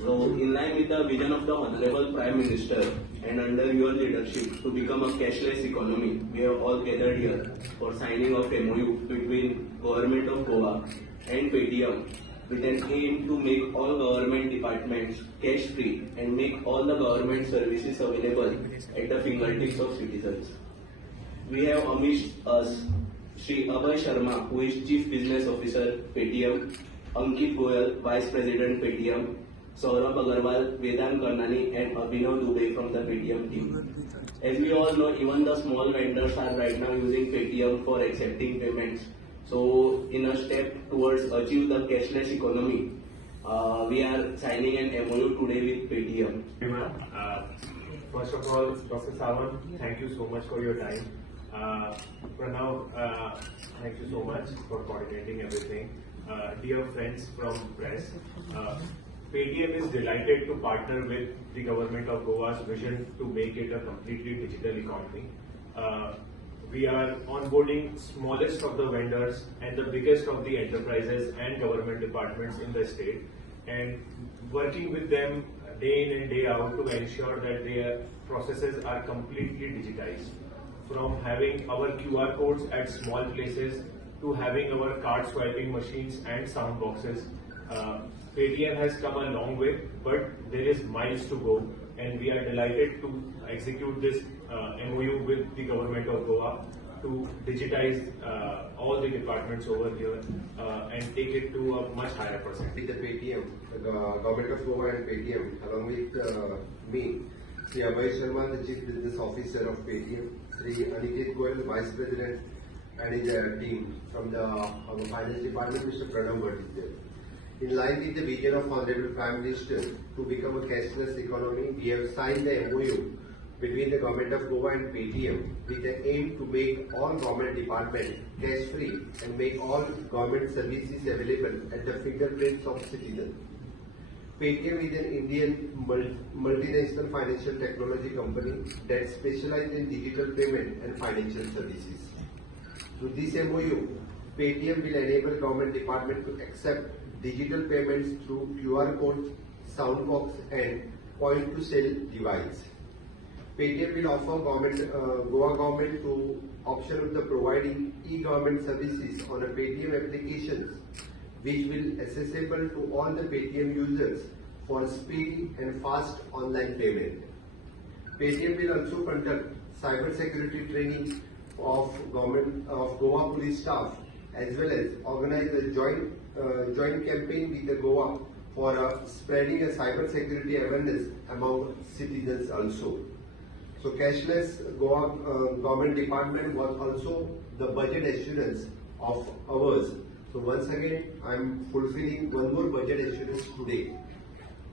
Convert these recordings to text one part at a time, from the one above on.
So, in line with the vision of the Honorable Prime Minister and under your leadership to become a cashless economy, we have all gathered here for signing of MOU between Government of Goa and Paytm with an aim to make all government departments cash free and make all the government services available at the fingertips of citizens. We have amidst us Shri Abhay Sharma, who is Chief Business Officer Paytm, Ankit Goyal, Vice President Paytm, Saurabh Agarwal, Vedant Konkani and Abhinav Dubey from the Paytm team. As we all know, even the small vendors are right now using Paytm for accepting payments. So, in a step towards achieve the cashless economy, we are signing an MOU today with Paytm. First of all, Dr. Sawant, thank you so much for your time. Pranav, thank you so much for coordinating everything. Dear friends from press, Paytm is delighted to partner with the Government of Goa's vision to make it a completely digital economy. We are onboarding smallest of the vendors and the biggest of the enterprises and government departments in the state, and working with them day in and day out to ensure that their processes are completely digitized. From having our QR codes at small places to having our card swiping machines and sound boxes, Paytm has come a long way, but there is miles to go, and we are delighted to execute this MOU with the Government of Goa to digitize all the departments over here and take it to a much higher percentage. With the Paytm, the Government of Goa and Paytm, along with me, Sri Abhay Sharma, the Chief Business Officer of Paytm, Sri Ankit Goyal, Vice President, and his team from the Finance Department, Mr. Pranav is there. In line with the vision of Honorable Prime Minister to become a cashless economy, we have signed the MOU between the Government of Goa and Paytm with the aim to make all government departments cash free and make all government services available at the fingerprints of citizens. Paytm is an Indian multinational financial technology company that specializes in digital payment and financial services. Through this MOU, Paytm will enable government departments to accept digital payments through QR codes, sound box and point-to-sale device. Paytm will offer Goa government to option of the providing e-government services on a Paytm applications, which will accessible to all the Paytm users for speedy and fast online payment. Paytm will also conduct cyber security training of Government of Goa police staff, as well as organize a joint campaign with the Goa for spreading a cyber security awareness among citizens also. So cashless Goa government department was also the budget assurance of ours. So once again, I am fulfilling one more budget assurance today.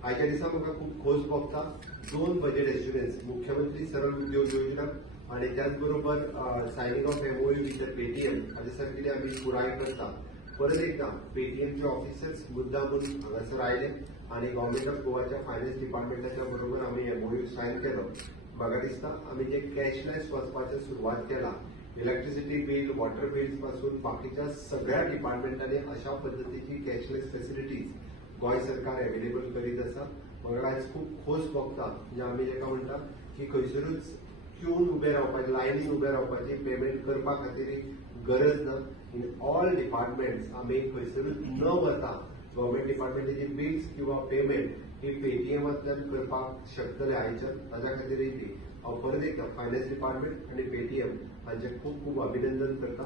आजच्या दिसा म्हाका खूप खोस भोगता दोन budget assurance मुख्यमंत्री सरल उद्योग योजना आणि त्याचबरोबर signing off MOU with Paytm हाचे सारकेली आमी पुराय करता. परत एकदा पेटीएमचे ऑफिसर्स मुद्दामून हांगासर आयले आणि गव्हर्नमेंट ऑफ गोवाच्या फायनान्स डिपार्टमेंटाच्या बरोबर आमी MOU सायन केलो. म्हाका दिसता आमी जे कॅशलेस वचपाची सुरवात केला, इलेक्ट्रिसिटी बिल, वॉटर बिल्स पासून बाकीच्या सगळ्या डिपार्टमेंटांनी अशा पद्धतीची कॅशलेस फॅसिलिटीज गोय सरकार अवेलेबल करीत आसा. म्हाका आयज खूब खोस भोगता म्हणजे आमी जेका म्हणटा की खंयसरूच क्यून उबे रावपाची, लायनीन उबे रावपाची, पेमेंट करपा खातीर गरज ना. इन ऑल डिपार्टमेंट्स आमी खंयसरूच न वता गव्हर्मेंट डिपार्टमेंटाची बिल्स किंवा पेमेंट ही पेटीएमांतल्यान करपाक शकतले आयच्यान. ताच्या खातीरय हांव परत एकदा फायनान्स डिपार्टमेंट आनी पेटीएम हांचे खूब खूब अभिनंदन करता.